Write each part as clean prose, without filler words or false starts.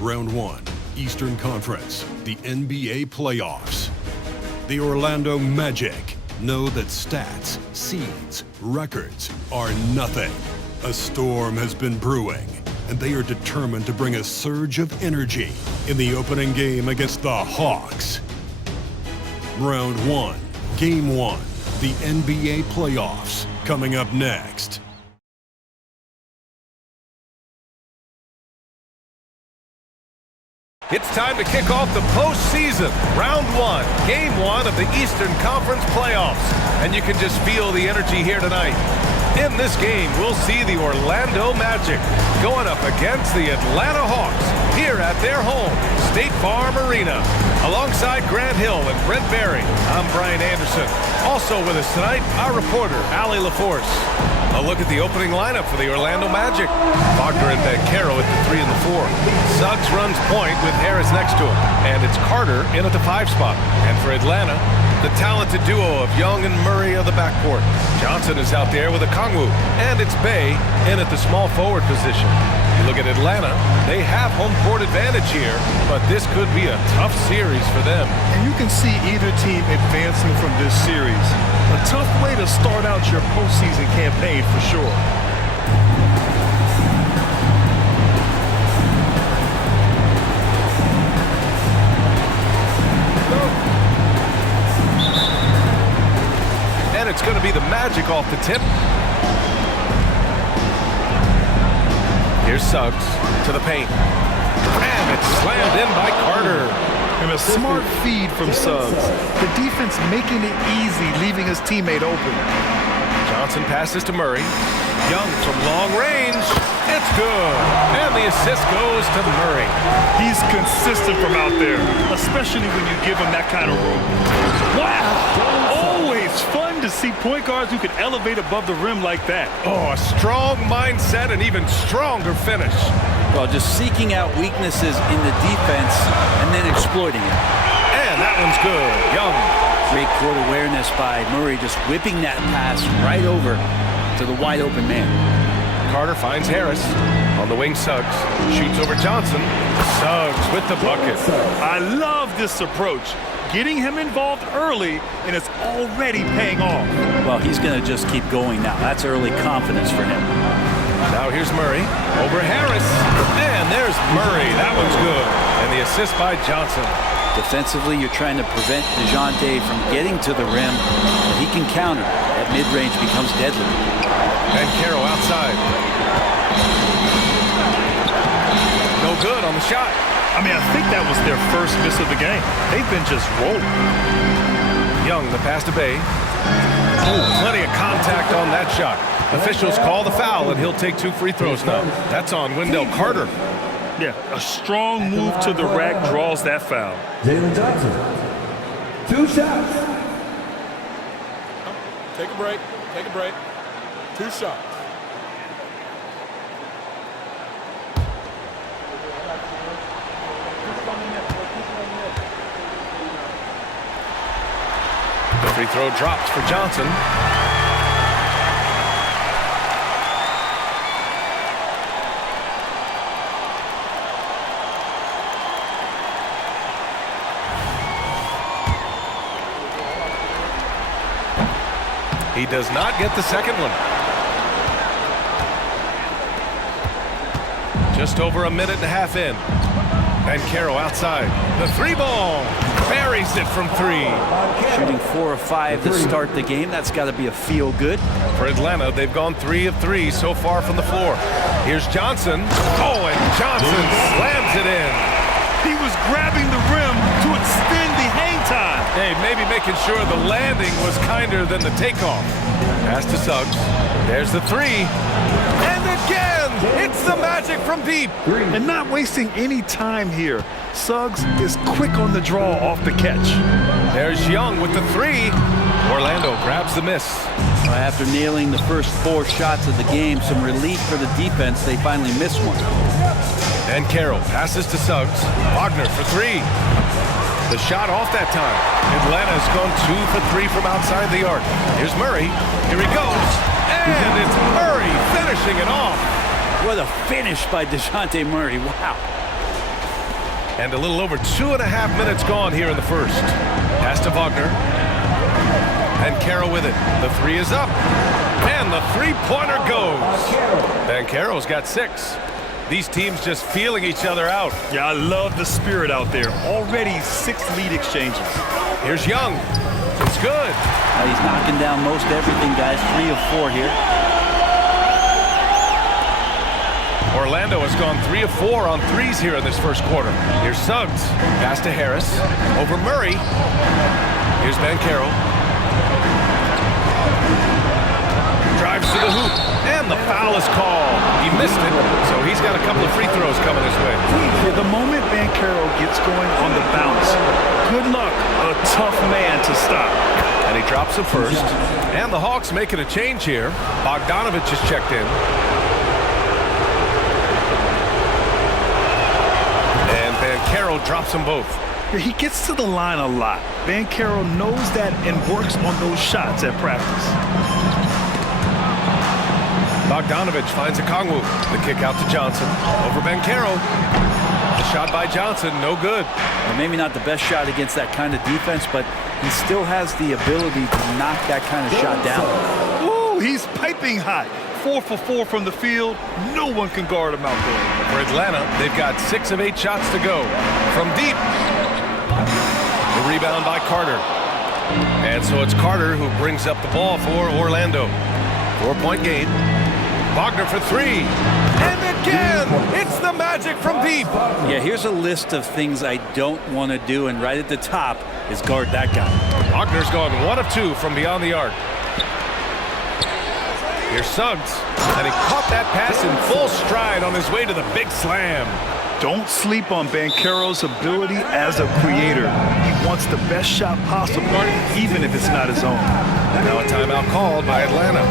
Round 1, Eastern Conference, the NBA playoffs. The Orlando Magic know that stats, seeds, records are nothing. A storm has been brewing, and they are determined to bring a surge of energy in the opening game against the Hawks. Round 1, Game 1, the NBA playoffs, coming up next. It's time to kick off the postseason. Round 1, Game 1 of the Eastern Conference playoffs. And you can just feel the energy here tonight. In this game, we'll see the Orlando Magic going up against the Atlanta Hawks here at their home, State Farm Arena. Alongside Grant Hill and Brent Barry, I'm Brian Anderson. Also with us tonight, our reporter, Allie LaForce. A look at the opening lineup for the Orlando Magic. Wagner and Banchero at the 3 and the 4. Suggs runs point with Harris next to him. And it's Carter in at the 5 spot. And for Atlanta, the talented duo of Young and Murray of the backcourt. Johnson is out there with a Kongwu. And it's Bey in at the small forward position. You look at Atlanta, they have home court advantage here, but this could be a tough series for them. And you can see either team advancing from this series. A tough way to start out your postseason campaign for sure. And it's going to be the Magic off the tip. Here's Suggs to the paint. And it's slammed in by Carter. And a smart feed from Suggs. The defense making it easy, leaving his teammate open. Johnson passes to Murray. Young from long range. It's good. And the assist goes to Murray. He's consistent from out there, especially when you give him that kind of room. Wow! Always fun to see point guards who can elevate above the rim like that. Oh, a strong mindset and even stronger finish. Well, just seeking out weaknesses in the defense and then exploiting it. And that one's good. Young. Great court awareness by Murray, just whipping that pass right over to the wide open man. Carter finds Harris. On the wing, Suggs. Shoots over Johnson. Suggs with the bucket. I love this approach. Getting him involved early, and it's already paying off. Well, he's going to just keep going now. That's early confidence for him. Now here's Murray. Over Harris. And there's Murray. That one's good. And the assist by Johnson. Defensively, you're trying to prevent DeJounte from getting to the rim. But he can counter. That mid-range becomes deadly. Banchero outside. No good on the shot. I mean, I think that was their first miss of the game. They've been just rolling. Young, the pass to Bey. Oh, plenty of contact on that shot. Officials call the foul, and he'll take 2 free throws now. That's on Wendell Carter. Yeah, a strong move to the rack draws that foul. Jalen Johnson, 2 shots. Take a break. Take a break. 2 shots. The free throw drops for Johnson. He does not get the second one. Just over a minute and a half in. Banchero outside. The 3 ball. Buries it from 3. Shooting 4 of 5 to start the game. That's got to be a feel good. For Atlanta, they've gone 3 of 3 so far from the floor. Here's Johnson. Oh, and Johnson slams it in. He was grabbing the rim to extend the hang time. Hey, maybe making sure the landing was kinder than the takeoff. Pass to Suggs. There's the 3. And again, it's the Magic from deep. And not wasting any time here. Suggs is quick on the draw off the catch. There's Young with the 3. Orlando grabs the miss. After nailing the first 4 shots of the game, some relief for the defense. They finally missed one. Banchero passes to Suggs. Wagner for 3. The shot off that time. Atlanta's gone 2 for 3 from outside the arc. Here's Murray. Here he goes. And it's Murray finishing it off. What a finish by DeJounte Murray. Wow. And a little over 2.5 minutes gone here in the first. Pass to Wagner. And Carroll with it. The three is up. And the three-pointer goes. Banchero's got 6. These teams just feeling each other out. Yeah, I love the spirit out there. Already 6 lead exchanges. Here's Young. It's good. He's knocking down most everything, guys. 3 of 4 here. Orlando has gone 3 of 4 on threes here in this first quarter. Here's Suggs. Pass to Harris. Over Murray. Here's Banchero. Drives to the hoop. And the foul is called. He missed it, so he's got a couple of free throws coming his way. The moment Banchero gets going on the bounce, good luck. A tough man to stop. And he drops it first. And the Hawks making a change here. Bogdanovich is checked in. Banchero drops them both. He gets to the line a lot. Banchero knows that and works on those shots at practice. Bogdanovich finds a Kongwu. The kick out to Johnson. Over Banchero. The shot by Johnson, no good. Well, maybe not the best shot against that kind of defense, but he still has the ability to knock that kind of shot down. Ooh, he's piping hot. 4 for 4 from the field. No one can guard him out there. For Atlanta, they've got 6 of 8 shots to go. From deep. The rebound by Carter. And so it's Carter who brings up the ball for Orlando. 4-point game. Wagner for 3. And again, it's the Magic from deep. Yeah, here's a list of things I don't want to do, and right at the top is guard that guy. Wagner's gone 1 of 2 from beyond the arc. Here's Suggs, and he caught that pass in full stride on his way to the big slam. Don't sleep on Banchero's ability as a creator. He wants the best shot possible, even if it's not his own. Now a timeout called by Atlanta.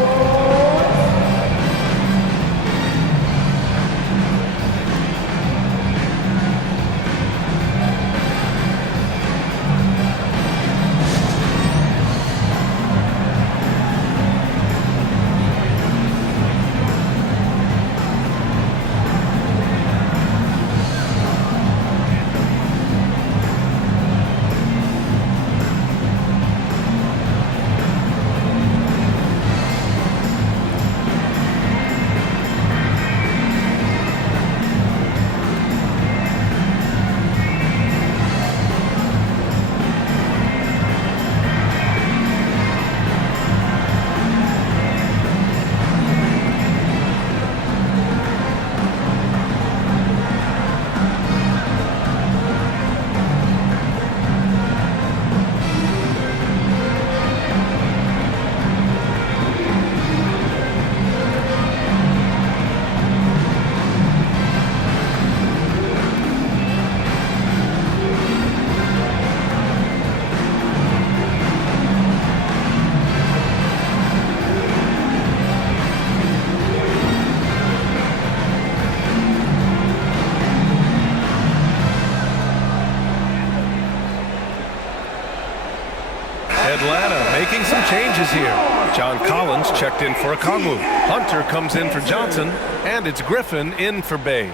Atlanta making some changes here. John Collins checked in for a Kongwu. Hunter comes in for Johnson, and it's Griffin in for Bay.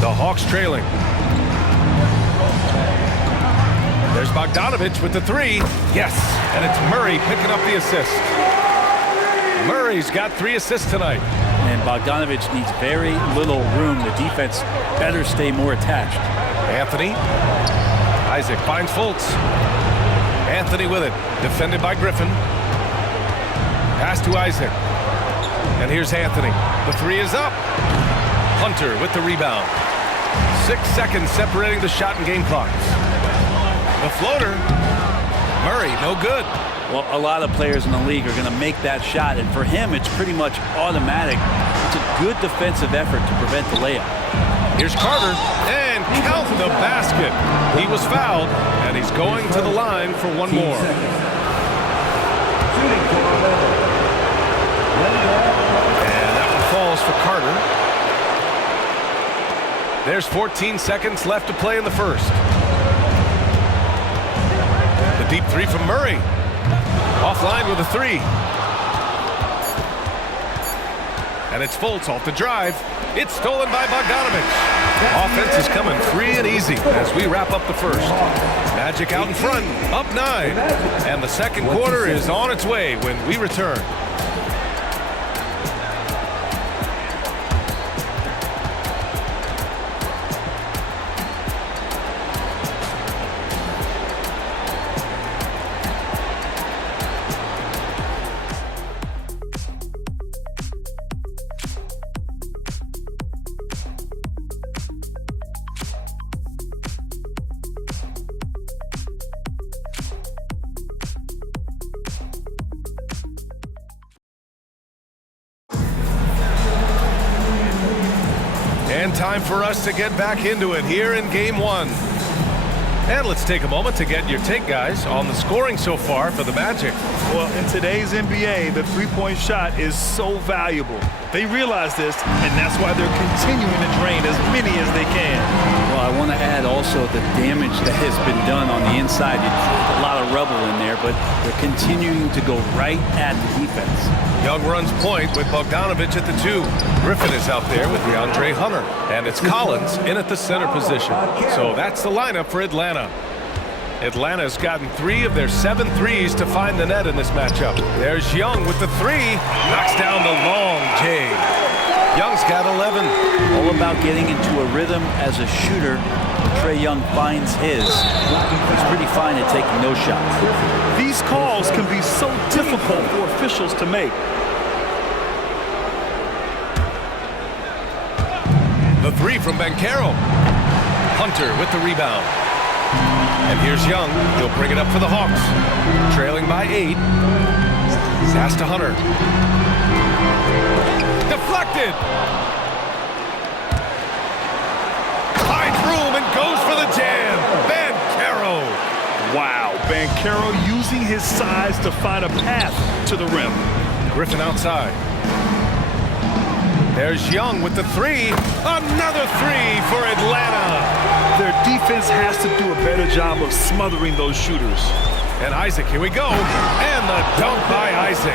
The Hawks trailing. There's Bogdanovich with the 3. Yes, and it's Murray picking up the assist. Murray's got 3 assists tonight. And Bogdanovich needs very little room. The defense better stay more attached. Anthony. Isaac finds Fultz. Anthony with it. Defended by Griffin. Pass to Isaac. And here's Anthony. The 3 is up. Hunter with the rebound. 6 seconds separating the shot and game clocks. The floater. Murray, no good. Well, a lot of players in the league are going to make that shot, and for him, it's pretty much automatic. It's a good defensive effort to prevent the layup. Here's Carter, and count the basket. He was fouled, and he's going to the line for one more. Shooting for Orlando. And that one falls for Carter. There's 14 seconds left to play in the first. The deep three from Murray. Offline with a three. And it's Fultz off the drive. It's stolen by Bogdanovich. Offense is coming free and easy as we wrap up the first. Magic out in front, up 9. And the second quarter is on its way when we return. And time for us to get back into it here in Game 1. And let's take a moment to get your take, guys, on the scoring so far for the Magic. Well, in today's NBA, the three-point shot is so valuable. They realize this, and that's why they're continuing to drain as many as they can. Well, I want to add also the damage that has been done on the inside. It's a lot of rubble in there, but they're continuing to go right at the defense. Young runs point with Bogdanovich at the 2. Griffin is out there with DeAndre Hunter. And it's Collins in at the center position. So that's the lineup for Atlanta. Atlanta's gotten 3 of their 7 threes to find the net in this matchup. There's Young with the 3. Knocks down the long J. Young's got 11. All about getting into a rhythm as a shooter. Trae Young finds his. He's pretty fine at taking those shots. These calls can be so difficult for officials to make. The 3 from Banchero. Hunter with the rebound. And here's Young. He'll bring it up for the Hawks. Trailing by 8. Pass to Hunter. Deflected. Finds room and goes for the jam. Banchero. Wow, Banchero using his size to find a path to the rim. Griffin outside. There's Young with the 3. Another 3 for Atlanta. Their defense has to do a better job of smothering those shooters. And Isaac, here we go. And the dunk by Isaac.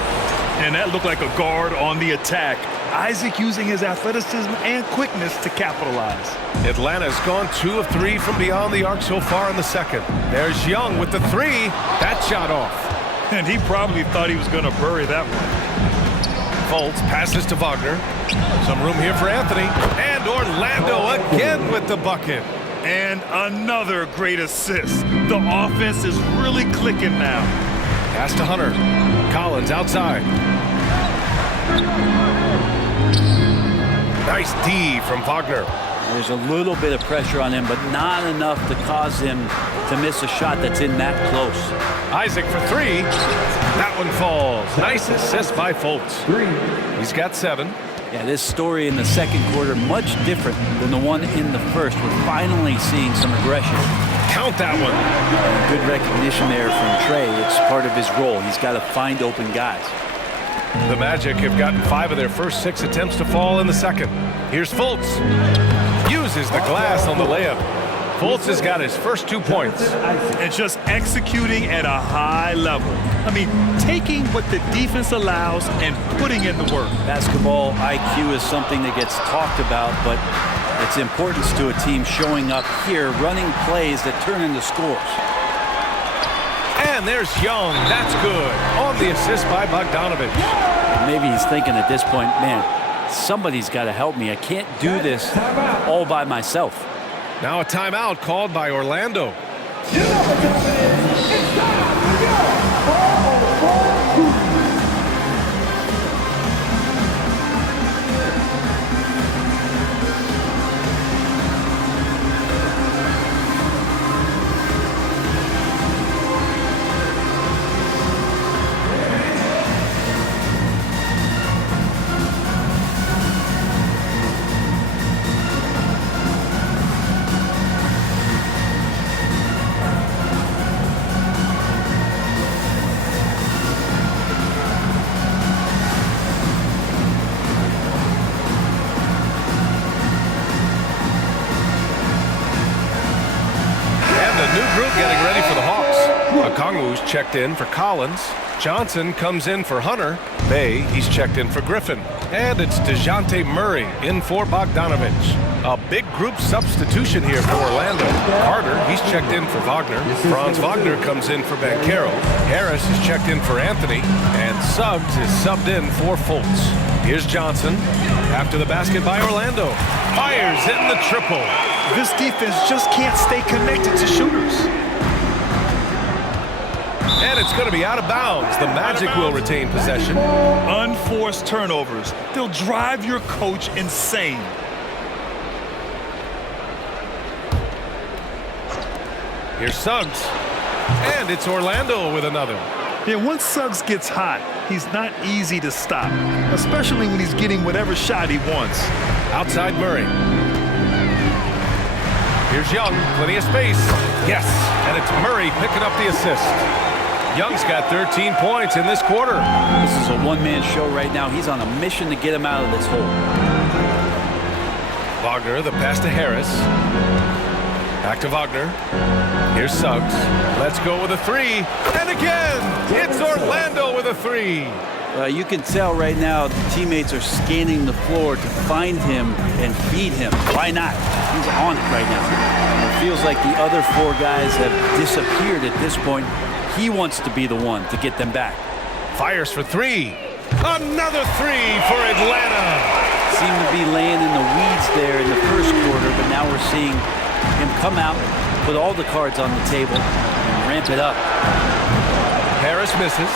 And that looked like a guard on the attack. Isaac using his athleticism and quickness to capitalize. Atlanta's gone 2 of 3 from beyond the arc so far in the second. There's Young with the 3. That shot off. And he probably thought he was going to bury that one. Fultz passes to Wagner. Some room here for Anthony. And Orlando again with the bucket. And another great assist. The offense is really clicking now. Pass to Hunter. Collins outside. Nice D from Wagner. There's a little bit of pressure on him, but not enough to cause him to miss a shot that's in that close. Isaac for 3. That one falls. Nice assist by Fultz. He's got 7. Yeah, this story in the second quarter much different than the one in the first. We're finally seeing some aggression. Count that one. Good recognition there from Trae. It's part of his role. He's got to find open guys. The Magic have gotten 5 of their first 6 attempts to fall in the second. Here's Fultz. Uses the glass on the layup. Fultz has got his first 2 points. And just executing at a high level. I mean, taking what the defense allows and putting in the work. Basketball IQ is something that gets talked about, but its importance to a team showing up here, running plays that turn into scores. And there's Young. That's good. On the assist by Bogdanovich. And maybe he's thinking at this point, man, somebody's got to help me. I can't do this all by myself. Now a timeout called by Orlando. You know what time it is. It's time to go. 4-on-4. getting ready for the Hawks. Okongwu's checked in for Collins. Johnson comes in for Hunter. Bay, he's checked in for Griffin. And it's DeJounte Murray in for Bogdanovich. A big group substitution here for Orlando. Carter, he's checked in for Wagner. Franz Wagner comes in for Banchero. Harris is checked in for Anthony. And Suggs is subbed in for Fultz. Here's Johnson. After the basket by Orlando. Fires hitting the triple. This defense just can't stay connected to shooters. And it's going to be out of bounds. The Magic will retain possession. Unforced turnovers. They'll drive your coach insane. Here's Suggs. And it's Orlando with another. Yeah, once Suggs gets hot, he's not easy to stop, especially when he's getting whatever shot he wants. Outside Murray. Here's Young, plenty of space. Yes, and it's Murray picking up the assist. Young's got 13 points in this quarter. This is a one-man show right now. He's on a mission to get him out of this hole. Wagner, the pass to Harris. Back to Wagner. Here's Suggs. Let's go with a three. And again, it's Orlando with a three. You can tell right now the teammates are scanning the floor to find him and feed him. Why not? He's on it right now. It feels like the other four guys have disappeared at this point. He wants to be the one to get them back. Fires for three. Another three for Atlanta. Seemed to be laying in the weeds there in the first quarter, but now we're seeing him come out, put all the cards on the table, and ramp it up. Harris misses.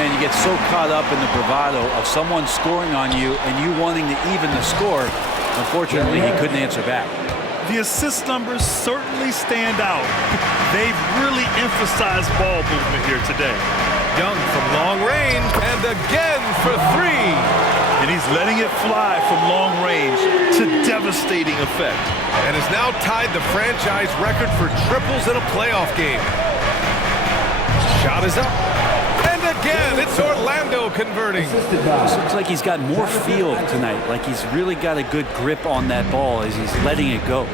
Man, you get so caught up in the bravado of someone scoring on you and you wanting to even the score. Unfortunately, he couldn't answer back. The assist numbers certainly stand out. They've really emphasized ball movement here today. Young from long range, and again for three. And he's letting it fly from long range to devastating effect. And has now tied the franchise record for triples in a playoff game. Shot is up. And again, it's Orlando converting. This looks like he's got more feel tonight, like he's really got a good grip on that ball as he's letting it go.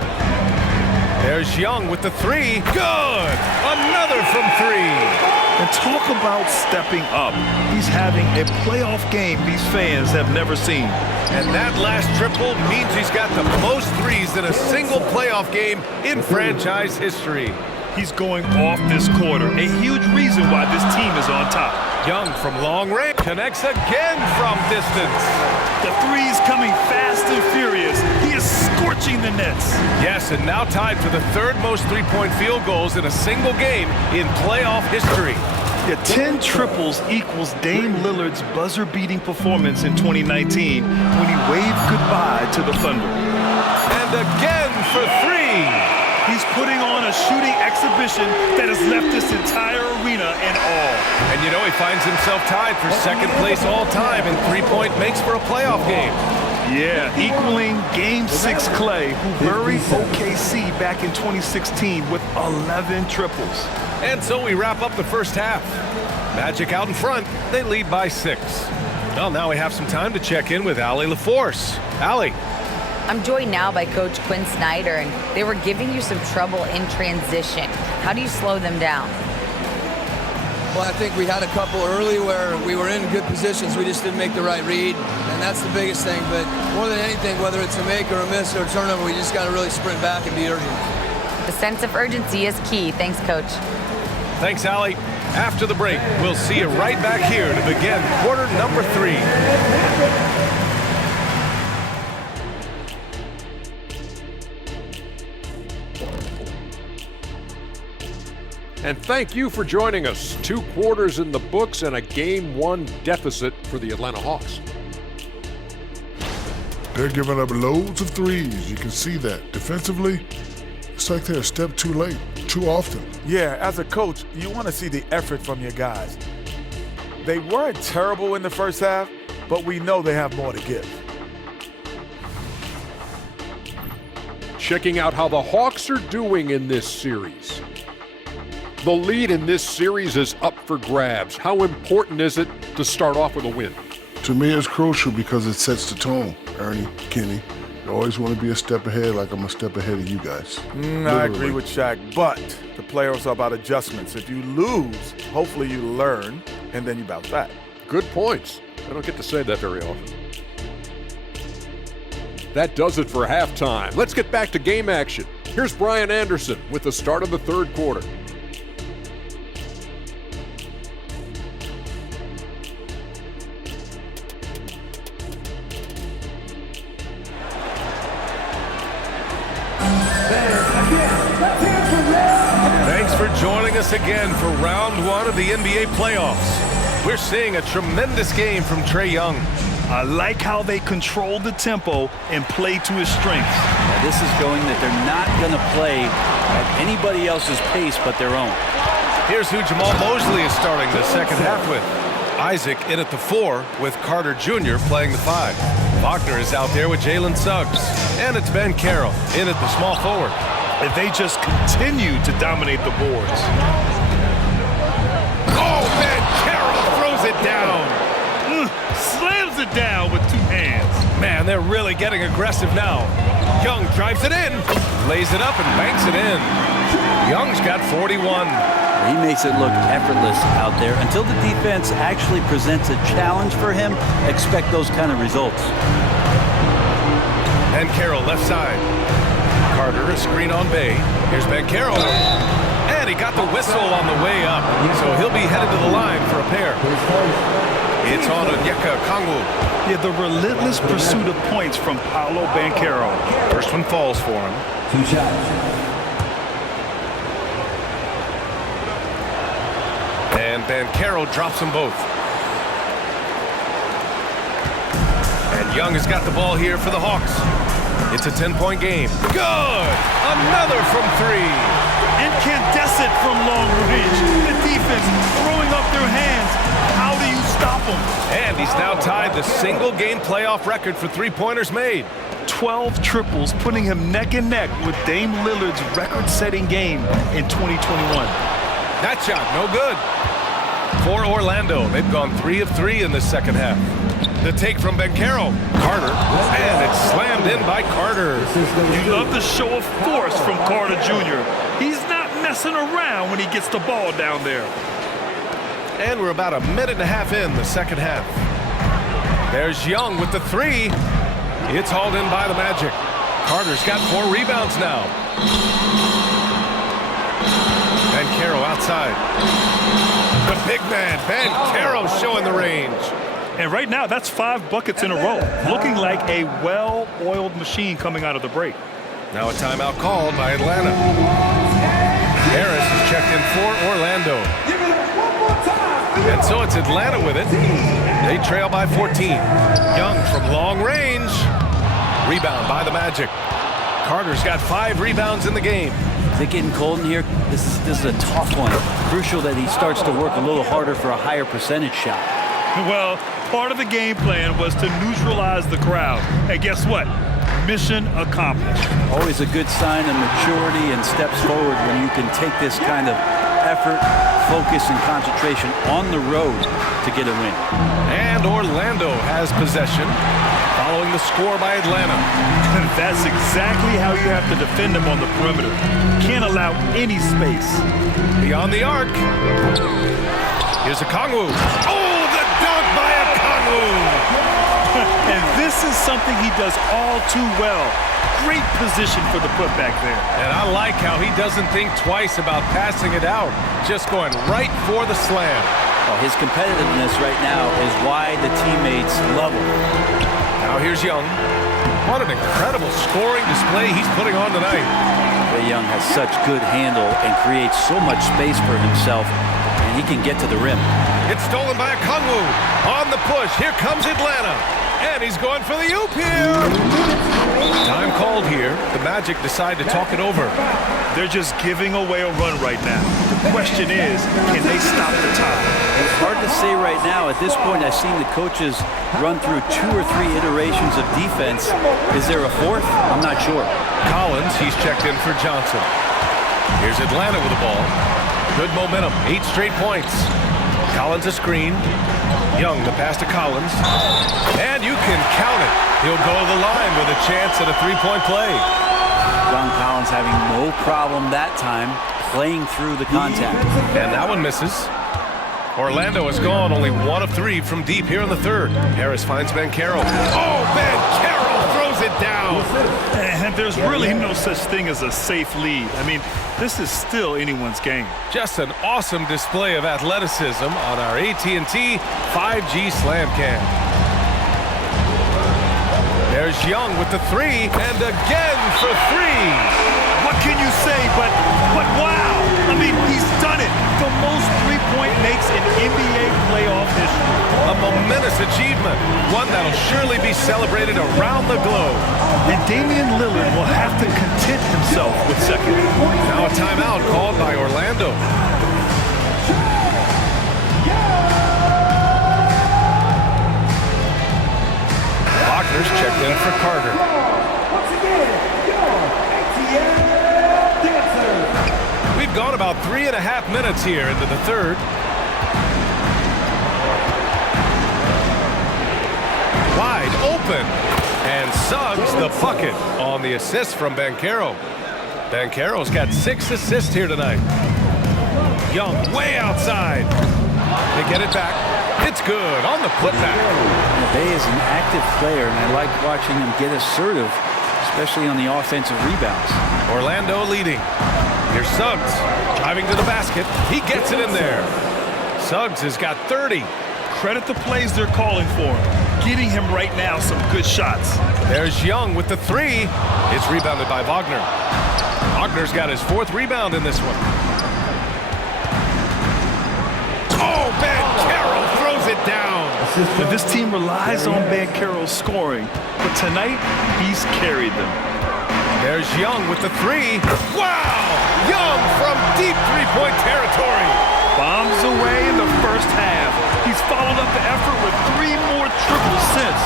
There's Young with the three. Good! Another from three. And talk about stepping up. He's having a playoff game these fans have never seen. And that last triple means he's got the most threes in a single playoff game in franchise history. He's going off this quarter, a huge reason why this team is on top. Young from long range connects again from distance. The three's coming fast and furious. He is scorching the nets. Yes, and now tied for the third most three-point field goals in a single game in playoff history. Yeah, 10 triples equals Dame Lillard's buzzer-beating performance in 2019 when he waved goodbye to the Thunder. And again for three. He's putting on a shooting exhibition that has left this entire arena in awe. And you know he finds himself tied for second place all time in three-point makes for a playoff game. Yeah, equaling Game 6 Clay, who buried OKC back in 2016 with 11 triples. And so we wrap up the first half. Magic out in front, they lead by 6. Well, now we have some time to check in with Allie LaForce. Allie. I'm joined now by Coach Quinn Snyder, and they were giving you some trouble in transition. How do you slow them down? Well, I think we had a couple early where we were in good positions. We just didn't make the right read, and that's the biggest thing. But more than anything, whether it's a make or a miss or a turnover, we just got to really sprint back and be urgent. The sense of urgency is key. Thanks, Coach. Thanks, Allie. After the break, we'll see you right back here to begin quarter number 3. And thank you for joining us. 2 quarters in the books and a Game 1 deficit for the Atlanta Hawks. They're giving up loads of threes. You can see that. Defensively, it's like they're a step too late, too often. Yeah, as a coach, you want to see the effort from your guys. They weren't terrible in the first half, but we know they have more to give. Checking out how the Hawks are doing in this series. The lead in this series is up for grabs. How important is it to start off with a win? To me, it's crucial because it sets the tone, Ernie, Kenny. You always want to be a step ahead, like I'm a step ahead of you guys. I agree with Shaq, but the playoffs are about adjustments. If you lose, hopefully you learn, and then you bounce back. Good points. I don't get to say that very often. That does it for halftime. Let's get back to game action. Here's Brian Anderson with the start of the third quarter. Thanks for joining us again for round one of the NBA playoffs. We're seeing a tremendous game from Trae Young. I like how they control the tempo and play to his strengths. Now, this is showing that they're not going to play at anybody else's pace but their own. Here's who Jamal Mosley is starting the second half with. Isaac in at the 4 with Carter Jr. playing the 5. Wagner is out there with Jalen Suggs. And it's Ben Carroll in at the small forward. And they just continue to dominate the boards. Oh, Ben Carroll throws it down. Slams it down with 2 hands. Man, they're really getting aggressive now. Young drives it in, lays it up and banks it in. Young's got 41. He makes it look effortless out there. Until the defense actually presents a challenge for him, expect those kind of results. Ben Carroll left side. Carter, a screen on Bay. Here's Ben Carroll. And he got the whistle on the way up. So he'll be headed to the line for a pair. It's on Onyeka Okongwu. Yeah, the relentless pursuit of points from Paolo Banchero. First one falls for him. 2 shots. And Banchero drops them both. And Young has got the ball here for the Hawks. It's a 10-point game. Good! Another from 3. Incandescent from long range. The defense throwing up their hands. How do you stop them? And he's now tied the single-game playoff record for three-pointers made. 12 triples, putting him neck and neck with Dame Lillard's record-setting game in 2021. That shot, no good. For Orlando, they've gone 3 of 3 in the second half. The take from Banchero. Carter, and it's slammed in by Carter. You love the show of force from Carter Jr. He's not messing around when he gets the ball down there. And we're about a minute and a half in the second half. There's Young with the 3. It's hauled in by the Magic. Carter's got 4 rebounds now. Banchero outside. The big man, Banchero, showing the range. And right now, that's 5 buckets in a row. Looking like a well-oiled machine coming out of the break. Now a timeout called by Atlanta. Harris is checked in for Orlando. And so it's Atlanta with it. They trail by 14. Young from long range. Rebound by the Magic. Carter's got 5 rebounds in the game. Is it getting cold in here? This is a tough one. Crucial that he starts to work a little harder for a higher percentage shot. Well, part of the game plan was to neutralize the crowd. And guess what? Mission accomplished. Always a good sign of maturity and steps forward when you can take this kind of effort, focus, and concentration on the road to get a win. And Orlando has possession, following the score by Atlanta. That's exactly how you have to defend them on the perimeter. Can't allow any space. Beyond the arc. Here's Okongwu. Oh, the dunk by Okongwu! And this is something he does all too well. Great position for the putback there. And I like how he doesn't think twice about passing it out, just going right for the slam. Well, his competitiveness right now is why the teammates love him. Now here's Young. What an incredible scoring display he's putting on tonight. Trae Young has such good handle and creates so much space for himself, and he can get to the rim. It's stolen by Okongwu. On the push, here comes Atlanta. And he's going for the oop here. Time called here. The Magic decide to talk it over. They're just giving away a run right now. The question is, can they stop the time? It's hard to say right now. At this point, I've seen the coaches run through 2 or 3 iterations of defense. Is there a 4th? I'm not sure. Collins, he's checked in for Johnson. Here's Atlanta with the ball. Good momentum, 8 straight points. Collins a screen. Young the pass to Collins. And you can count it. He'll go to the line with a chance at a three-point play. John Collins having no problem that time playing through the contact. And that one misses. Orlando has gone only 1 of 3 from deep here in the third. Harris finds Banchero. Oh, Banchero throws it down. And there's really no such thing as a safe lead. I mean, this is still anyone's game. Just an awesome display of athleticism on our AT&T 5G Slam Cam. There's Young with the 3, and again for 3. What can you say but wow? I mean, he's done it. The most three-point makes in NBA playoff history. A momentous achievement, one that'll surely be celebrated around the globe. And Damian Lillard will have to content himself with second. Now a timeout called by Orlando. Wagner's checked in for Carter. Once again, your ATL dancers. We've gone about 3.5 minutes here into the third. Wide open. And Suggs the bucket on the assist from Banchero. Banchero's got 6 assists here tonight. Young way outside. They get it back. It's good on the putback. Bay is an active player, and I like watching him get assertive, especially on the offensive rebounds. Orlando leading. Here's Suggs driving to the basket. He gets it in there. Suggs has got 30. Credit the plays they're calling for him. Getting him right now some good shots. There's Young with the 3. It's rebounded by Wagner. Wagner's got his 4th rebound in this one. Oh, Banchero throws it down. And this team relies on Banchero's scoring, but tonight he's carried them. There's Young with the 3. Wow! Young from deep three-point territory. Bombs away in the first half. He's followed up the effort with 3 more triples since.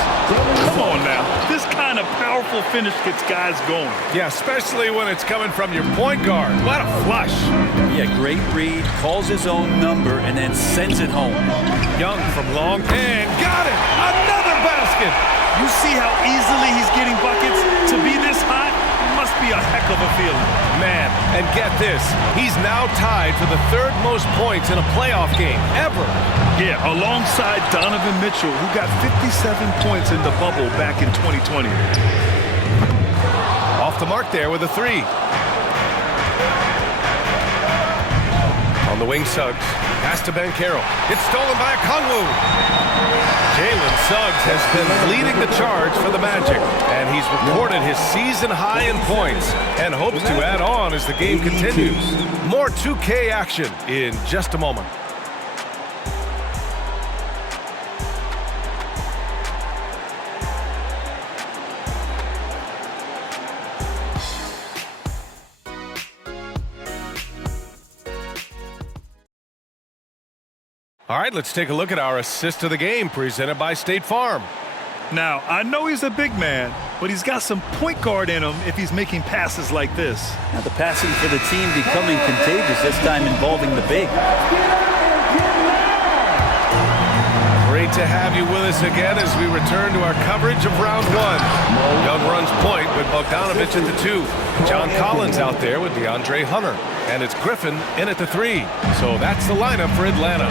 Come on now. This kind of powerful finish gets guys going. Yeah, especially when it's coming from your point guard. What a flush. Yeah, great read, calls his own number, and then sends it home. Young from long, and got it. Another basket. You see how easily he's getting buckets? To be this hot must be a heck of a feeling. Man, and get this. He's now tied for the 3rd most points in a playoff game ever. Yeah, alongside Donovan Mitchell, who got 57 points in the bubble back in 2020. Off the mark there with a 3. On the wing, Suggs. Pass to Banchero. It's stolen by Okongwu. Jalen Suggs has been leading the charge for the Magic, and he's recorded his season high in points and hopes to add on as the game continues. More 2K action in just a moment. All right, let's take a look at our assist of the game presented by State Farm. Now, I know he's a big man, but he's got some point guard in him if he's making passes like this. Now the passing for the team becoming contagious, this time involving the big. Great to have you with us again as we return to our coverage of round 1. Young runs point with Bogdanovich at the 2. John Collins out there with DeAndre Hunter. And it's Griffin in at the 3. So that's the lineup for Atlanta.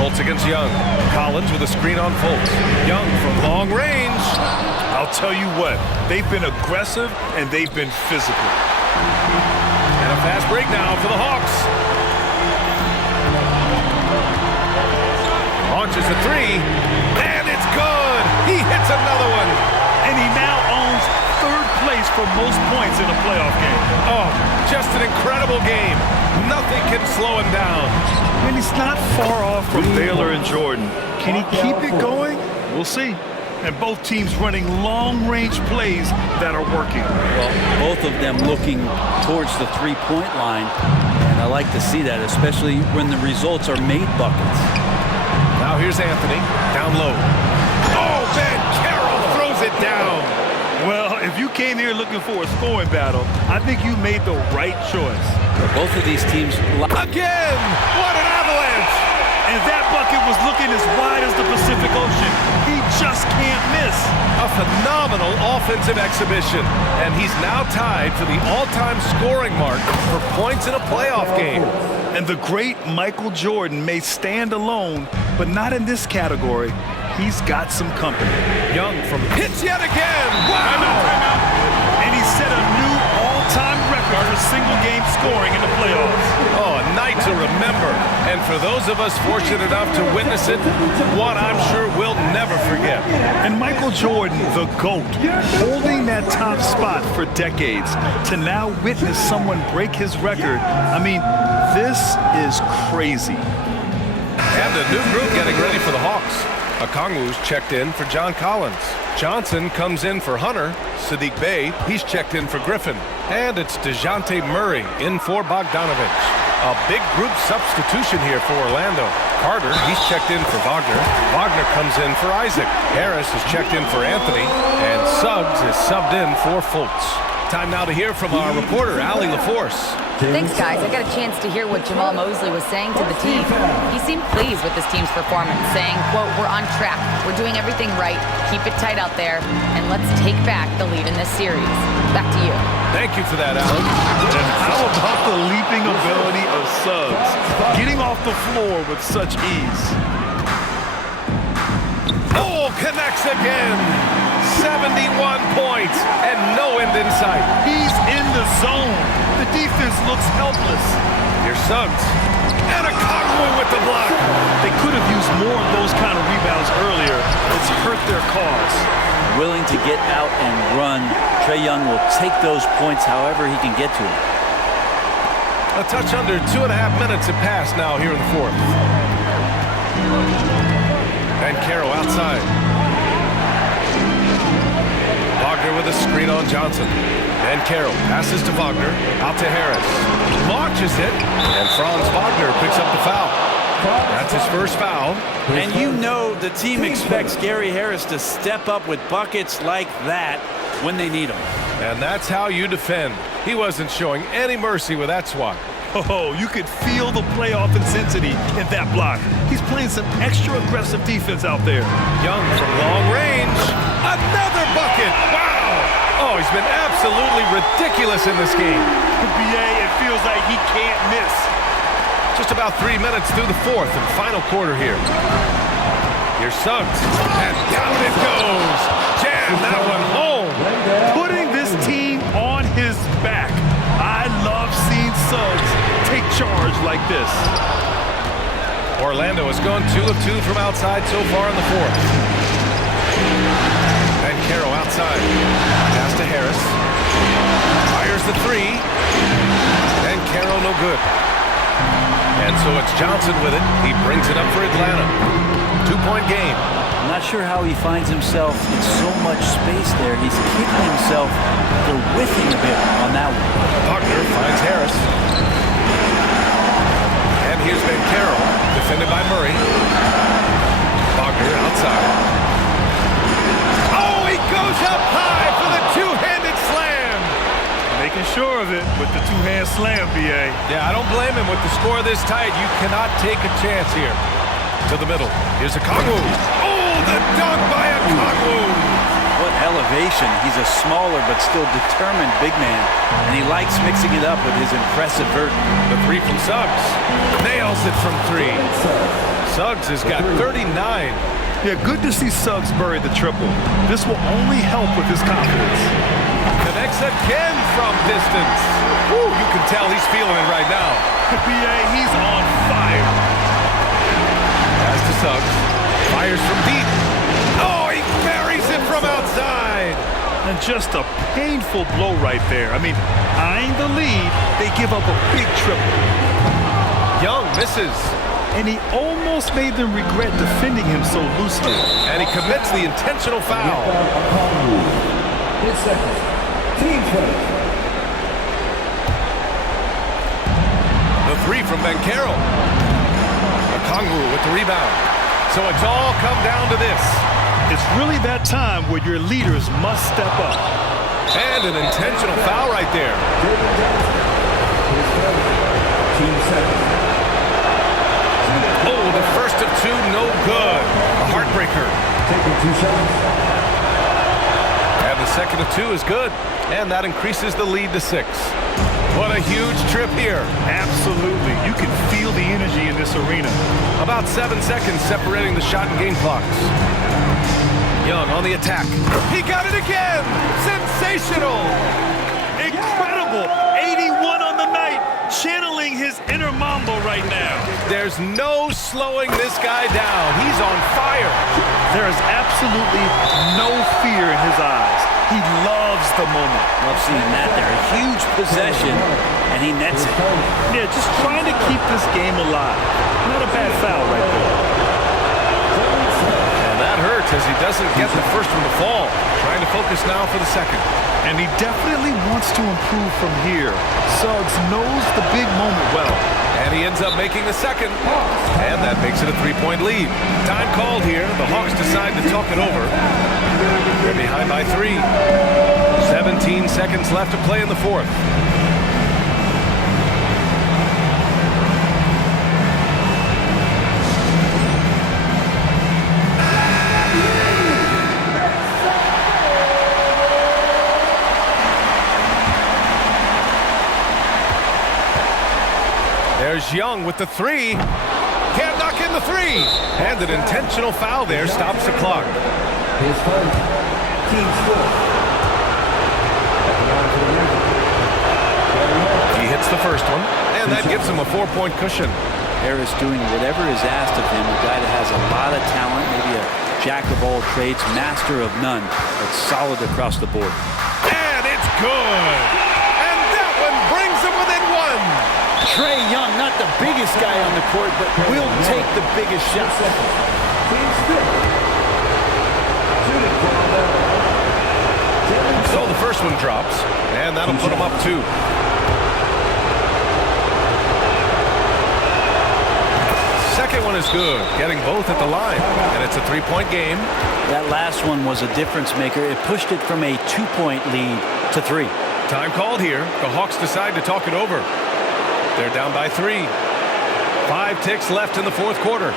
Fultz against Young. Collins with a screen on Fultz. Young from long range. I'll tell you what, they've been aggressive and they've been physical. And a fast break now for the Hawks. Launches a 3, and it's good. He hits another one. And he now owns 3rd place for most points in a playoff game. Oh, just an incredible game. Nothing can slow him down. And he's not far off from Baylor and Jordan. Can he keep it going? We'll see. And both teams running long-range plays that are working. Well, both of them looking towards the 3-point line. And I like to see that, especially when the results are made buckets. Now here's Anthony, down low. Oh, Banchero throws it down. Well, if you came here looking for a scoring battle, I think you made the right choice. Both of these teams... Again! What an avalanche! And that bucket was looking as wide as the Pacific Ocean. He just can't miss. A phenomenal offensive exhibition. And he's now tied for the all-time scoring mark for points in a playoff game. And the great Michael Jordan may stand alone, but not in this category. He's got some company. Young from hits yet again. Wow! Timeout. And he set a new all-time record for single-game scoring in the playoffs. Oh, a night to remember. And for those of us fortunate enough to witness it, one I'm sure we'll never forget. And Michael Jordan, the GOAT, holding that top spot for decades, to now witness someone break his record. I mean, this is crazy. And a new group getting ready for the Hawks. Okongwu's checked in for John Collins. Johnson comes in for Hunter. Sadiq Bey, he's checked in for Griffin. And it's DeJounte Murray in for Bogdanovich. A big group substitution here for Orlando. Carter, he's checked in for Wagner. Wagner comes in for Isaac. Harris is checked in for Anthony. And Suggs is subbed in for Fultz. Time now to hear from our reporter, Allie LaForce. Thanks, guys. I got a chance to hear what Jamal Mosley was saying to the team. He seemed pleased with his team's performance, saying, quote, "We're on track. We're doing everything right. Keep it tight out there, and let's take back the lead in this series." Back to you. Thank you for that, Allie. And how about the leaping ability of Suggs? Getting off the floor with such ease. Oh, connects again. 71 points and no end in sight. He's in the zone. The defense looks helpless. Here's Suggs. And Okongwu with the block. They could have used more of those kind of rebounds earlier. It's hurt their cause. Willing to get out and run. Trae Young will take those points however he can get to them. A touch under 2.5 minutes have passed now here in the fourth. And Caro outside. Wagner with a screen on Johnson. And Caro passes to Wagner. Out to Harris. Launches it. And Franz Wagner picks up the foul. That's his first foul. And you know the team expects Gary Harris to step up with buckets like that when they need them. And that's how you defend. He wasn't showing any mercy with that swat. Oh, you could feel the playoff intensity in that block. He's playing some extra aggressive defense out there. Young from long range. Another bucket. Wow. Oh, he's been absolutely ridiculous in this game. BA, it feels like he can't miss. Just about 3 minutes through the fourth and final quarter here. Here's Suggs. And down it goes. Jam that one home. Putting this team on his back. I love seeing Suggs take charge like this. Orlando has gone 2 of 2 from outside so far in the fourth. And Caro outside. Pass to Harris. Fires the three. And Caro no good. And so it's Johnson with it. He brings it up for Atlanta. 2-point game. I'm not sure how he finds himself in so much space there. He's kicking himself. They're whiffing a bit on that one. Wagner finds Harris. And here's Caro, defended by Murray. Wagner outside. Oh, he goes up high for the two-handed slam. Making sure of it with the two-hand slam, BA. Yeah, I don't blame him with the score this tight. You cannot take a chance here. To the middle. Here's Okongwu. Oh, the dunk by Okongwu. What elevation. He's a smaller but still determined big man. And he likes mixing it up with his impressive vert. The three from Suggs. Nails it from three. Suggs has got 39. Yeah, good to see Suggs bury the triple. This will only help with his confidence. Connects again from distance. Woo, you can tell he's feeling it right now. BA, he's on fire. Pass to Suggs. Fires from deep. Oh, he buries it from outside. And just a painful blow right there. I mean, eyeing the lead, they give up a big triple. Young misses. And he almost made them regret defending him so loosely. And he commits the intentional foul. His second. Team foul. The three from Caro. Okongwu with the rebound. So it's all come down to this. It's really that time where your leaders must step up. And an intentional foul right there. Oh, the first of two, no good. A heartbreaker. And the second of two is good. And that increases the lead to 6. What a huge trip here. Absolutely. You can feel the energy in this arena. About 7 seconds separating the shot and game clocks. Young on the attack. He got it again. Sensational. Incredible. 81 on the night. Channeling his inner Mambo right now. There's no slowing this guy down. He's on fire. There is absolutely no fear in his eyes. He loves the moment. Love seeing that there. A huge possession, and he nets it. Yeah, just trying to keep this game alive. Not a bad foul right there. And that hurts as he doesn't get the first one to fall. Trying to focus now for the second. And he definitely wants to improve from here. Suggs knows the big moment well. And he ends up making the second. And that makes it a 3-point lead. Time called here. The Hawks decide to talk it over. They're behind by 3. 17 seconds left to play in the fourth. There's Young with the 3. Can't knock in the 3. And an intentional foul there stops the clock. He hits the first one, and that gives him a 4-point cushion. Harris doing whatever is asked of him, a guy that has a lot of talent, maybe a jack of all trades, master of none, but solid across the board. And it's good! And that one brings him within 1! Trae Young, not the biggest guy on the court, but will take the biggest shot. So the first one drops, and that'll put him up 2. Second one is good, getting both at the line, and it's a 3-point game. That last one was a difference maker. It pushed it from a 2-point lead to 3. Time called here. The Hawks decide to talk it over. They're down by 3. 5 ticks left in the fourth quarter.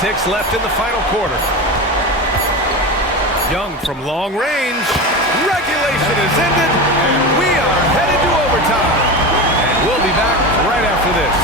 Ticks left in the final quarter. Young from long range. Regulation is ended, and we are headed to overtime. And we'll be back right after this.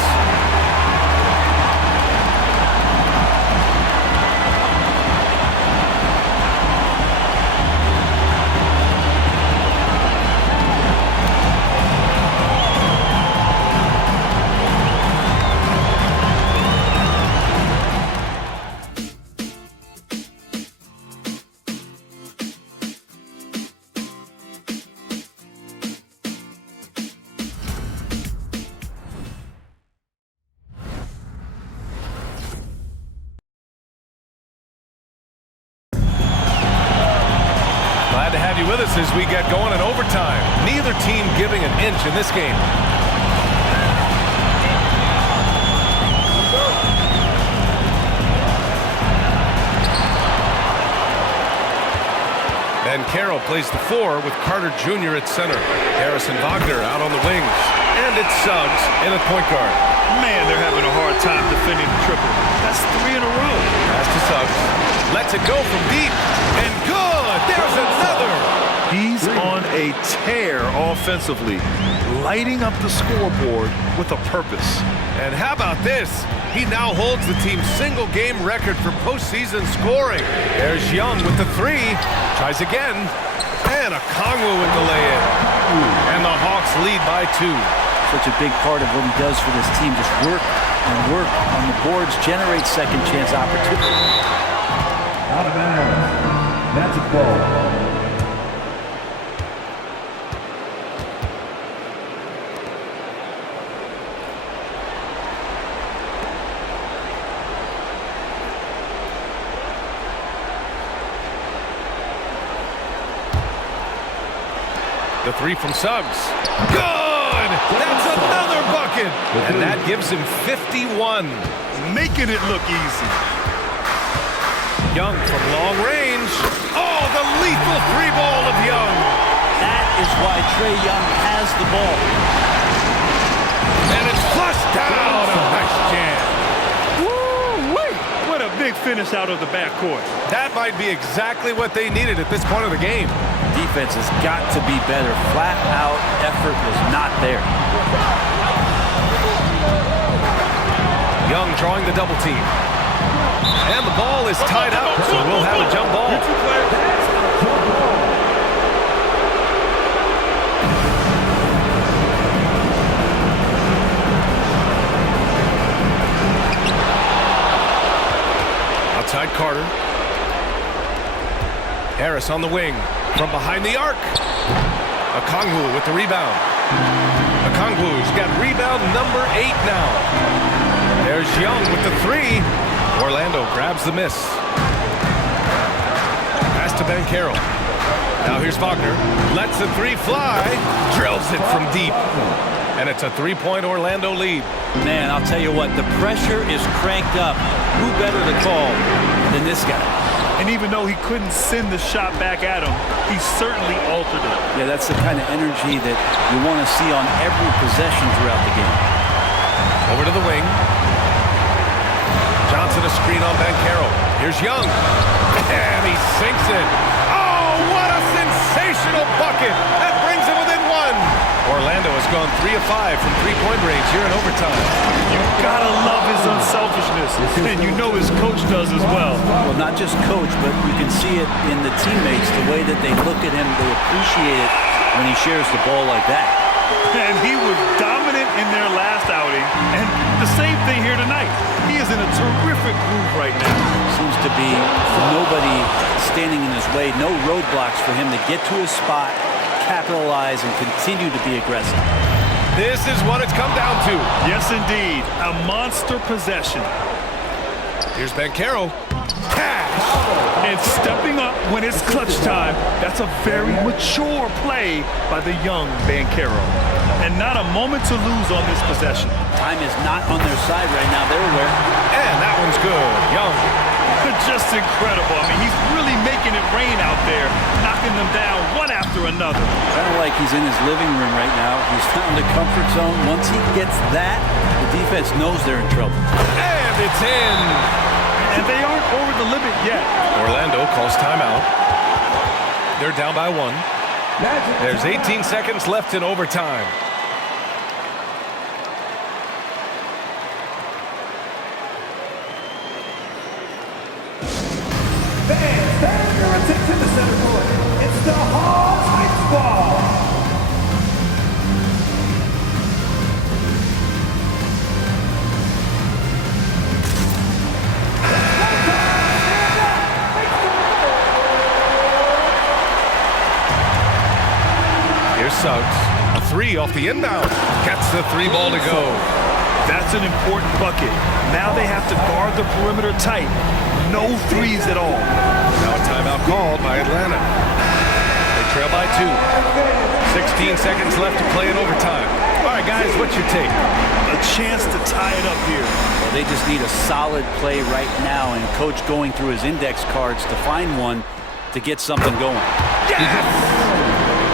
Glad to have you with us as we get going in overtime. Neither team giving an inch in this game. Ben Carroll plays the 4 with Carter Jr. at center. Harrison Wagner out on the wings. And it's Suggs in at point guard. Man, they're having a hard time defending the triple. That's 3 in a row. Pass to Suggs. Lets it go from deep. And good! There's another! He's on a tear offensively, lighting up the scoreboard with a purpose. And how about this? He now holds the team's single-game record for postseason scoring. There's Young with the 3. Tries again. And a Kongwu with the lay-in. And the Hawks lead by 2. Such a big part of what he does for this team. Just work and work on the boards, generate second chance opportunity. Out of bounds. That's a ball. The three from Suggs. Good! That's another bucket! And that gives him 51. Making it look easy. Young from long range. Oh, the lethal three ball of Young. That is why Trae Young has the ball. And it's flushed down. A nice jam. Woo-wee! What a big finish out of the backcourt. That might be exactly what they needed at this point of the game. Defense has got to be better. Flat out effort was not there. Young drawing the double team. And the ball is tied up, so we'll have a jump ball. Outside Carter. Harris on the wing. From behind the arc. Okongwu with the rebound. Okongwu's got rebound number 8 now. There's Young with the three. Orlando grabs the miss. Pass to Banchero. Now here's Wagner. Lets the three fly. Drills it from deep. And it's a three-point Orlando lead. Man, I'll tell you what, the pressure is cranked up. Who better to call than this guy? And even though he couldn't send the shot back at him, he certainly altered it. Yeah, that's the kind of energy that you want to see on every possession throughout the game. Over to the wing. Johnson a screen on Banchero. Here's Young. And he sinks it. Oh, what a sensational bucket. That brings him within one. Orlando has gone 3 of 5 from three-point range here in overtime. You gotta love his unselfishness, and you know his coach does as well. Well, not just coach, but you can see it in the teammates, the way that they look at him, they appreciate it when he shares the ball like that. And he was dominant in their last outing, and the same thing here tonight. He is in a terrific groove right now. Seems to be nobody standing in his way, no roadblocks for him to get to his spot, capitalize, and continue to be aggressive. This is what it's come down to. Yes, indeed. A monster possession. Here's Banchero. Cash! And stepping up when it's clutch time. That's a very mature play by the young Banchero. And not a moment to lose on this possession. Time is not on their side right now. They're aware. And that one's good. Young. Just incredible. I mean, he's really making it rain out there, knocking them down one after another. Kind of like he's in his living room right now. He's found a comfort zone. Once he gets that, the defense knows they're in trouble. And it's in. And they aren't over the limit yet. Orlando calls timeout. They're down by 1. There's 18 seconds left in overtime. Fans, turn your attention to center court. It's the Hall Heights ball. Here's Suggs. A three off the inbound. Gets the three ball to go. That's an important bucket. Now they have to guard the perimeter tight. No threes at all. Now a timeout called by Atlanta. They trail by 2. 16 seconds left to play in overtime. All right, guys, what's your take? A chance to tie it up here. Well, they just need a solid play right now, and Coach going through his index cards to find one to get something going. Yes!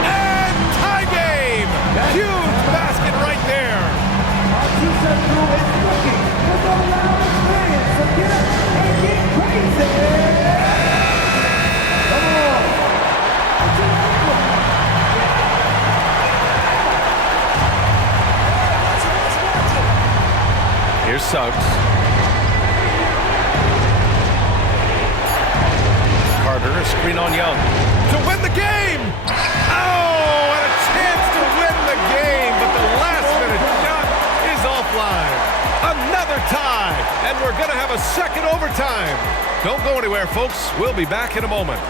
And tie game! Huge basket right there. Our two-set crew is looking for the loudest fans, so get up and get crazy. Come on. Here's Suggs. Carter, a screen on Young. To win the game! Oh, and a chance to win the game, but the last-minute shot is offline. Another tie, and we're going to have a second overtime. Don't go anywhere, folks. We'll be back in a moment.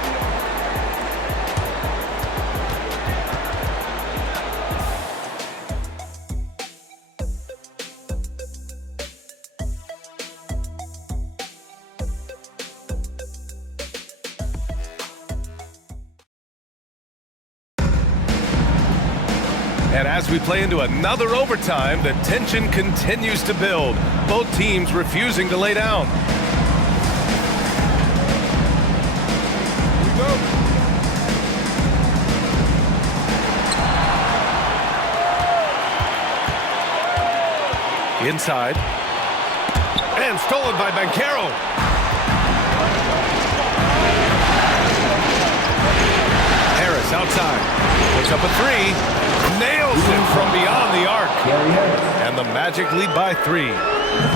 And as we play into another overtime, the tension continues to build. Both teams refusing to lay down. Here we go. Inside. And stolen by Banchero. Harris outside. Puts up a three. Nails it from beyond the arc. And the Magic lead by 3. The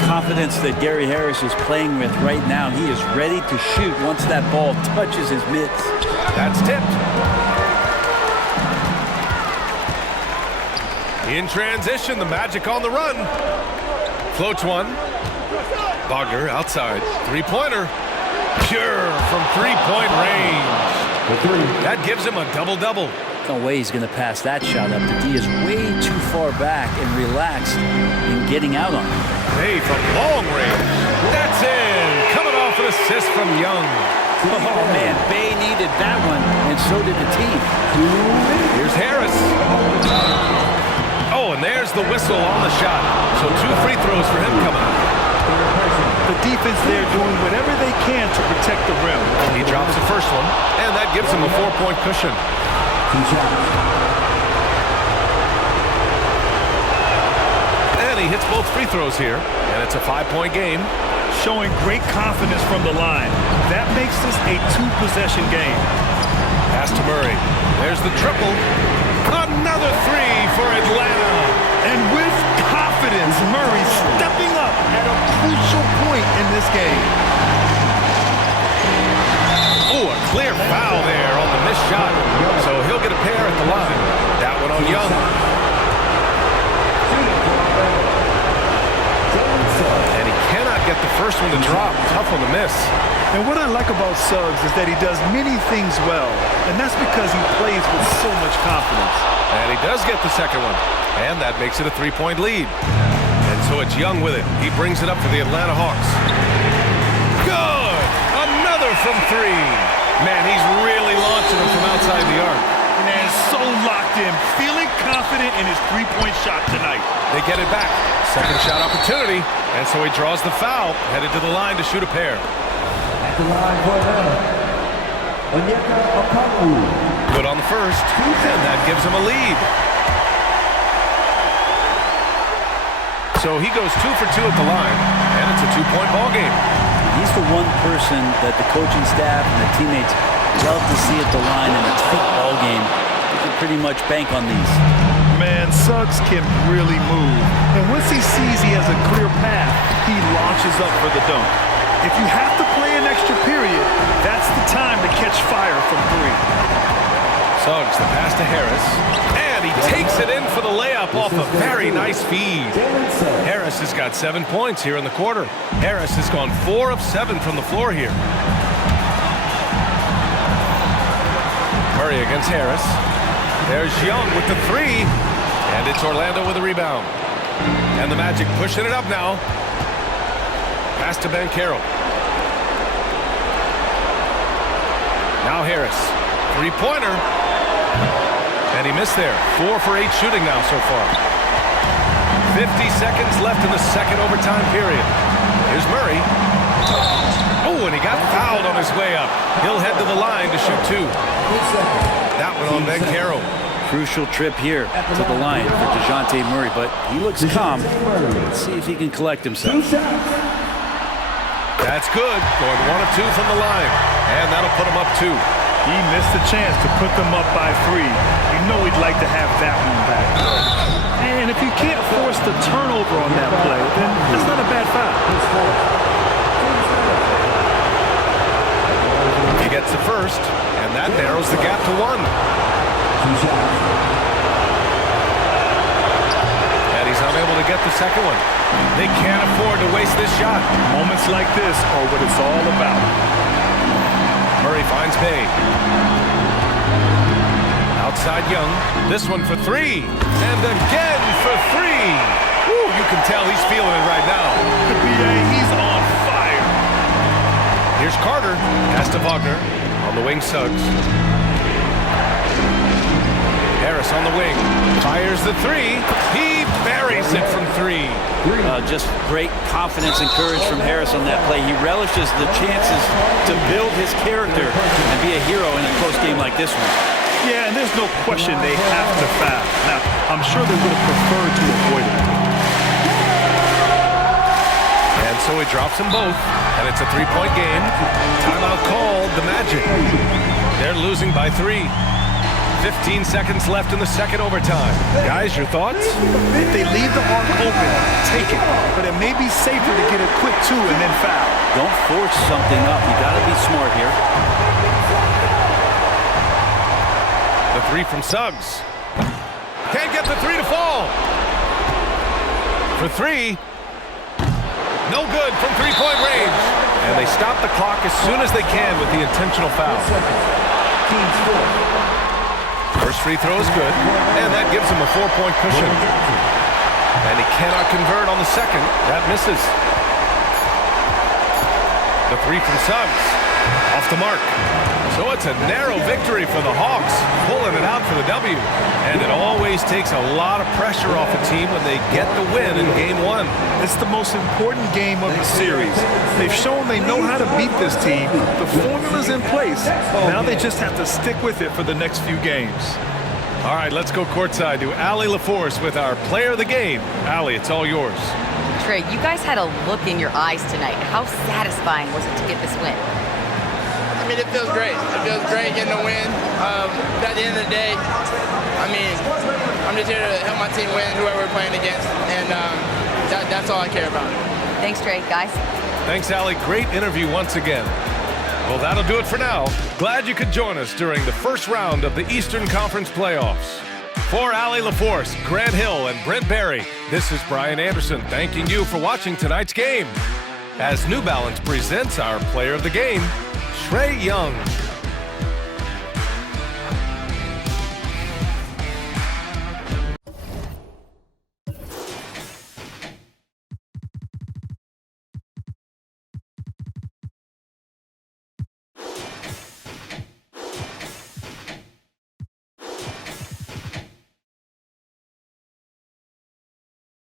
confidence that Gary Harris is playing with right now. He is ready to shoot once that ball touches his mitts. That's tipped. In transition, the Magic on the run. Floats one. Wagner outside. Three-pointer. Pure from three-point range. That gives him a double-double. No way he's going to pass that shot up. The D is way too far back and relaxed in getting out on it. Hey, from long range. That's in. Coming off an assist from Young. Oh, man, Bay needed that one, and so did the team. Here's Harris. Oh, and there's the whistle on the shot. So 2 free throws for him coming up. The defense there doing whatever they can to protect the rim. He drops the first one, and that gives him a 4-point cushion. And he hits both free throws here, and it's a 5-point game. Showing great confidence from the line. That makes this a 2-possession game. Pass to Murray. There's the triple. Another 3 for Atlanta. And with confidence, Murray stepping up at a crucial point in this game. Oh, a clear foul there on the missed shot. So he'll get a pair at the line. That one on Young. And he cannot get the first one to drop. Tough on the miss. And what I like about Suggs is that he does many things well, and that's because he plays with so much confidence. And he does get the second one. And that makes it a 3-point lead. And so it's Young with it. He brings it up for the Atlanta Hawks. Good! Another from 3. Man, he's really launching them from outside the arc. And so locked in, feeling confident in his 3-point shot tonight. They get it back. Second shot opportunity. And so he draws the foul, headed to the line to shoot a pair. At the line for Atlanta, Onyeka Okongwu. Good on the first, and that gives him a lead. So he goes 2 for 2 at the line, and it's a 2-point ball game. He's the one person that the coaching staff and the teammates love to see at the line in a tight ball game. You can pretty much bank on these. Man, Suggs can really move. And once he sees he has a clear path, he launches up for the dunk. If you have to play an extra period, that's the time to catch fire from 3. Suggs, the pass to Harris. And he takes it in for the layup off a very nice feed. Harris has got 7 points here in the quarter. Harris has gone 4 of 7 from the floor here. Murray against Harris. There's Young with the 3. And it's Orlando with a rebound. And the Magic pushing it up now. Pass to Banchero. Now Harris. 3-pointer. And he missed there. 4 for 8 shooting now so far. 50 seconds left in the second overtime period. Here's Murray. Oh, and he got fouled on his way up. He'll head to the line to shoot 2. That one on Banchero. Crucial trip here to the line for DeJounte Murray, but he looks calm. Let's see if he can collect himself. That's good. Going 1 of 2 from the line. And that'll put him up 2. He missed the chance to put them up by 3. You know he'd like to have that one back. And if you can't force the turnover on that play, then that's not a bad foul. He gets the first, and that narrows the gap to 1. And he's unable to get the second one. They can't afford to waste this shot. Moments like this are what it's all about. Murray finds Bay. Outside Young. This one for 3. And again for 3. Woo, you can tell he's feeling it right now. The BA, he's on fire. Here's Carter. Pass to Wagner. On the wing, Suggs. Harris on the wing. Fires the three. He buries it from three. Just great confidence and courage from Harris on that play. He relishes the chances to build his character and be a hero in a close game like this one. Yeah, and there's no question they have to foul. Now, I'm sure they would have preferred to avoid it. And so he drops them both, and it's a three-point game. Timeout called the Magic. They're losing by 3. 15 seconds left in the second overtime. Guys, your thoughts? If they leave the arc open, take it. But it may be safer to get a quick 2 and then foul. Don't force something up. You got to be smart here. The three from Suggs. Can't get the three to fall. For 3. No good from three-point range. And they stop the clock as soon as they can with the intentional foul. First free throw is good, and that gives him a 4-point cushion. And he cannot convert on the second. That misses. The three from Suggs. Off the mark. So it's a narrow victory for the Hawks, pulling it out for the W. And it always takes a lot of pressure off a team when they get the win in Game 1. It's the most important game of the series. They've shown they know how to beat this team. The formula's in place. Now they just have to stick with it for the next few games. All right, let's go courtside to Allie LaForce with our player of the game. Allie, it's all yours. Trey, you guys had a look in your eyes tonight. How satisfying was it to get this win? I mean, it feels great. It feels great getting a win. At the end of the day, I mean, I'm just here to help my team win, whoever we're playing against, and that's all I care about. Thanks, Trey. Guys? Thanks, Allie. Great interview once again. Well, that'll do it for now. Glad you could join us during the first round of the Eastern Conference playoffs. For Allie LaForce, Grant Hill, and Brent Barry, this is Brian Anderson thanking you for watching tonight's game. As New Balance presents our player of the game, Trae Young.